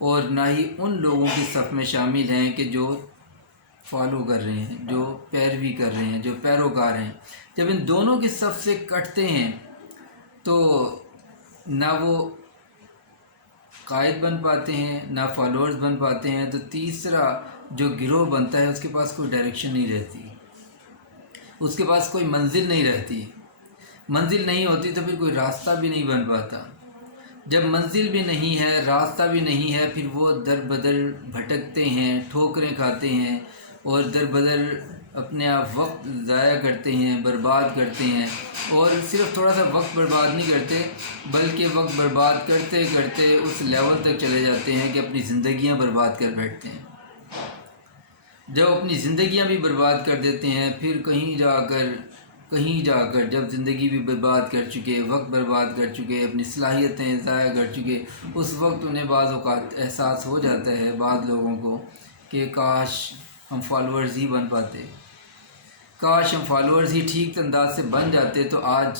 اور نہ ہی ان لوگوں کی صف میں شامل ہیں کہ جو فالو کر رہے ہیں، جو پیروی کر رہے ہیں، جو پیروکار ہیں۔ جب ان دونوں کی صف سے کٹتے ہیں تو نہ وہ قائد بن پاتے ہیں، نہ فالوورز بن پاتے ہیں، تو تیسرا جو گروہ بنتا ہے اس کے پاس کوئی ڈائریکشن نہیں رہتی، اس کے پاس کوئی منزل نہیں رہتی۔ منزل نہیں ہوتی تو پھر کوئی راستہ بھی نہیں بن پاتا۔ جب منزل بھی نہیں ہے، راستہ بھی نہیں ہے، پھر وہ در بدر بھٹکتے ہیں، ٹھوکریں کھاتے ہیں اور در بدر اپنے آپ وقت ضائع کرتے ہیں، برباد کرتے ہیں۔ اور صرف تھوڑا سا وقت برباد نہیں کرتے بلکہ وقت برباد کرتے کرتے اس لیول تک چلے جاتے ہیں کہ اپنی زندگیاں برباد کر بیٹھتے ہیں۔ جب اپنی زندگیاں بھی برباد کر دیتے ہیں، پھر کہیں جا کر جب زندگی بھی برباد کر چکے، وقت برباد کر چکے، اپنی صلاحیتیں ضائع کر چکے، اس وقت انہیں بعض اوقات احساس ہو جاتا ہے بعض لوگوں کو کہ کاش ہم فالوورز ہی بن پاتے، کاش ہم فالوورز ہی ٹھیک انداز سے بن جاتے تو آج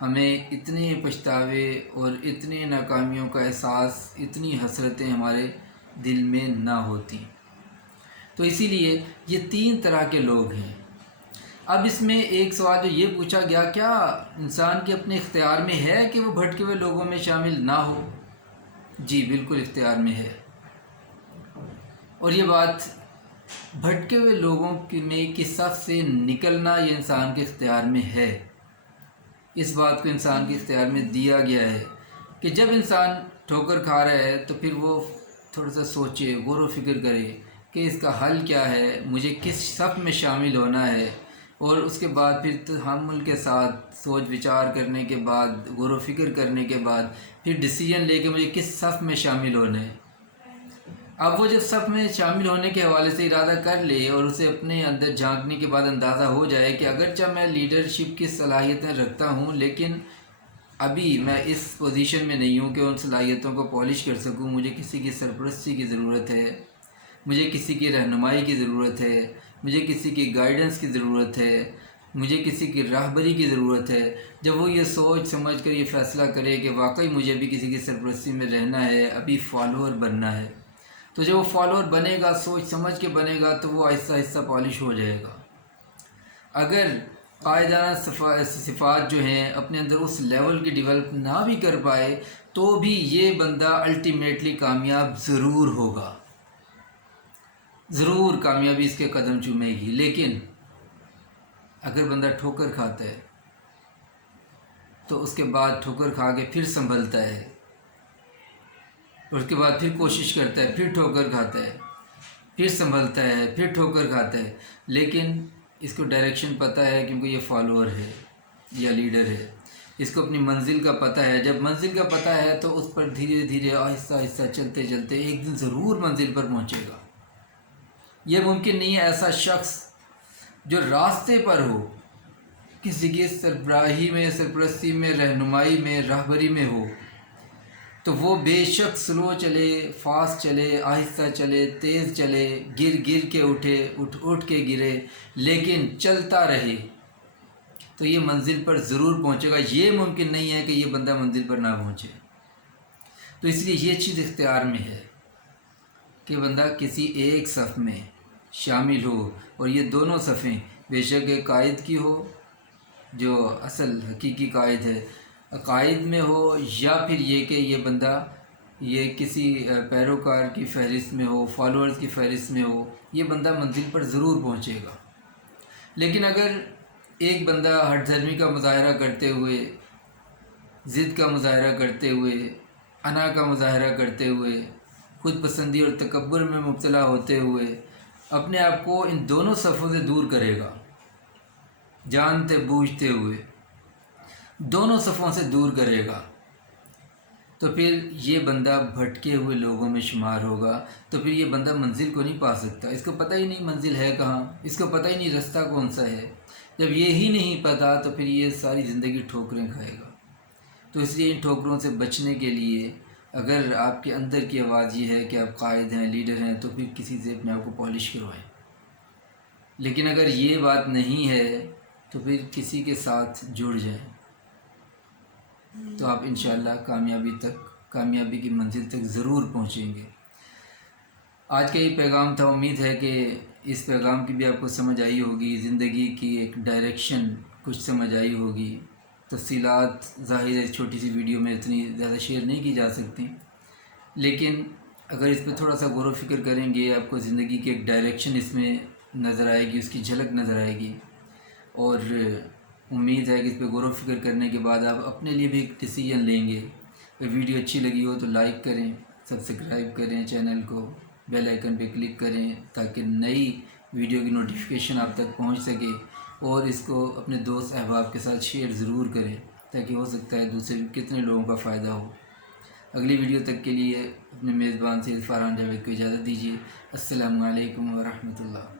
ہمیں اتنے پچھتاوے اور اتنے ناکامیوں کا احساس، اتنی حسرتیں ہمارے دل میں نہ ہوتی۔ تو اسی لیے یہ 3 طرح کے لوگ ہیں۔ اب اس میں ایک سوال جو یہ پوچھا گیا، کیا انسان کے اپنے اختیار میں ہے کہ وہ بھٹکے ہوئے لوگوں میں شامل نہ ہو؟ جی بالکل اختیار میں ہے، اور یہ بات بھٹکے ہوئے لوگوں میں کی صف سے نکلنا یہ انسان کے اختیار میں ہے۔ اس بات کو انسان کے اختیار میں دیا گیا ہے کہ جب انسان ٹھوکر کھا رہا ہے تو پھر وہ تھوڑا سا سوچے، غور و فکر کرے کہ اس کا حل کیا ہے، مجھے کس صف میں شامل ہونا ہے، اور اس کے بعد پھر تحمل کے ساتھ سوچ وچار کرنے کے بعد، غور و فکر کرنے کے بعد پھر ڈیسیجن لے کے مجھے کس صف میں شامل ہونا ہے۔ اب وہ جب صف میں شامل ہونے کے حوالے سے ارادہ کر لے اور اسے اپنے اندر جھانکنے کے بعد اندازہ ہو جائے کہ اگرچہ میں لیڈرشپ کی صلاحیتیں رکھتا ہوں لیکن ابھی میں اس پوزیشن میں نہیں ہوں کہ ان صلاحیتوں کو پالش کر سکوں، مجھے کسی کی سرپرستی کی ضرورت ہے، مجھے کسی کی رہنمائی کی ضرورت ہے، مجھے کسی کی گائیڈنس کی ضرورت ہے، مجھے کسی کی راہبری کی ضرورت ہے۔ جب وہ یہ سوچ سمجھ کر یہ فیصلہ کرے کہ واقعی مجھے ابھی کسی کی سرپرستی میں رہنا ہے، ابھی فالوور بننا ہے، تو جب وہ فالوور بنے گا، سوچ سمجھ کے بنے گا، تو وہ آہستہ آہستہ پالش ہو جائے گا۔ اگر قائدانہ صفات جو ہیں اپنے اندر اس لیول کی ڈیولپ نہ بھی کر پائے تو بھی یہ بندہ الٹیمیٹلی کامیاب ضرور ہوگا، ضرور کامیابی اس کے قدم چومے گی۔ لیکن اگر بندہ ٹھوکر کھاتا ہے تو اس کے بعد ٹھوکر کھا کے پھر سنبھلتا ہے، اور اس کے بعد پھر کوشش کرتا ہے، پھر ٹھوکر کھاتا ہے، پھر سنبھلتا ہے، پھر ٹھوکر کھاتا ہے، لیکن اس کو ڈائریکشن پتہ ہے کیونکہ یہ فالوور ہے یا لیڈر ہے، اس کو اپنی منزل کا پتہ ہے۔ جب منزل کا پتہ ہے تو اس پر دھیرے دھیرے آہستہ آہستہ چلتے چلتے ایک دن ضرور منزل پر پہنچے گا۔ یہ ممکن نہیں ہے ایسا شخص جو راستے پر ہو، کسی کی سربراہی میں، سرپرستی میں، رہنمائی میں، راہبری میں ہو، تو وہ بے شک سلو چلے، فاسٹ چلے، آہستہ چلے، تیز چلے، گر کے اٹھے، اٹھ کے گرے، لیکن چلتا رہے تو یہ منزل پر ضرور پہنچے گا۔ یہ ممکن نہیں ہے کہ یہ بندہ منزل پر نہ پہنچے۔ تو اس لیے یہ چیز اختیار میں ہے کہ بندہ کسی ایک صف میں شامل ہو، اور یہ دونوں صفیں بے شک ایک قائد کی ہو جو اصل حقیقی قائد ہے، قائد میں ہو، یا پھر یہ کہ یہ بندہ یہ کسی پیروکار کی فہرست میں ہو، فالوورز کی فہرست میں ہو، یہ بندہ منزل پر ضرور پہنچے گا۔ لیکن اگر ایک بندہ ہٹ دھرمی کا مظاہرہ کرتے ہوئے، ضد کا مظاہرہ کرتے ہوئے، انا کا مظاہرہ کرتے ہوئے، خود پسندی اور تکبر میں مبتلا ہوتے ہوئے اپنے آپ کو ان دونوں صفوں سے دور کرے گا، جانتے بوجھتے ہوئے دونوں صفوں سے دور کرے گا، تو پھر یہ بندہ بھٹکے ہوئے لوگوں میں شمار ہوگا۔ تو پھر یہ بندہ منزل کو نہیں پا سکتا، اس کو پتہ ہی نہیں منزل ہے کہاں، اس کو پتہ ہی نہیں رستہ کون سا ہے۔ جب یہی نہیں پتہ تو پھر یہ ساری زندگی ٹھوکریں کھائے گا۔ تو اس لیے ان ٹھوکروں سے بچنے کے لیے اگر آپ کے اندر کی آواز یہ ہے کہ آپ قائد ہیں، لیڈر ہیں، تو پھر کسی سے اپنے آپ کو پالش کروائیں۔ لیکن اگر یہ بات نہیں ہے تو پھر کسی کے ساتھ جڑ جائیں، تو آپ انشاءاللہ کامیابی تک کامیابی کی منزل تک ضرور پہنچیں گے۔ آج کا یہ پیغام تھا، امید ہے کہ اس پیغام کی بھی آپ کو سمجھ آئی ہوگی، زندگی کی ایک ڈائریکشن کچھ سمجھ آئی ہوگی۔ تفصیلات ظاہر ہے چھوٹی سی ویڈیو میں اتنی زیادہ شیئر نہیں کی جا سکتی، لیکن اگر اس پہ تھوڑا سا غور و فکر کریں گے آپ کو زندگی کی ایک ڈائریکشن اس میں نظر آئے گی، اس کی جھلک نظر آئے گی، اور امید ہے کہ اس پہ غور و فکر کرنے کے بعد آپ اپنے لیے بھی ایک ڈیسیژن لیں گے۔ اگر ویڈیو اچھی لگی ہو تو لائک کریں، سبسکرائب کریں چینل کو، بیل آئیکن پہ کلک کریں تاکہ نئی ویڈیو کی نوٹیفیکیشن آپ تک پہنچ سکے، اور اس کو اپنے دوست احباب کے ساتھ شیئر ضرور کریں تاکہ ہو سکتا ہے دوسرے کتنے لوگوں کا فائدہ ہو۔ اگلی ویڈیو تک کے لیے اپنے میزبان سے فرحان جاوید کو اجازت دیجیے۔ السلام علیکم ورحمۃ اللہ۔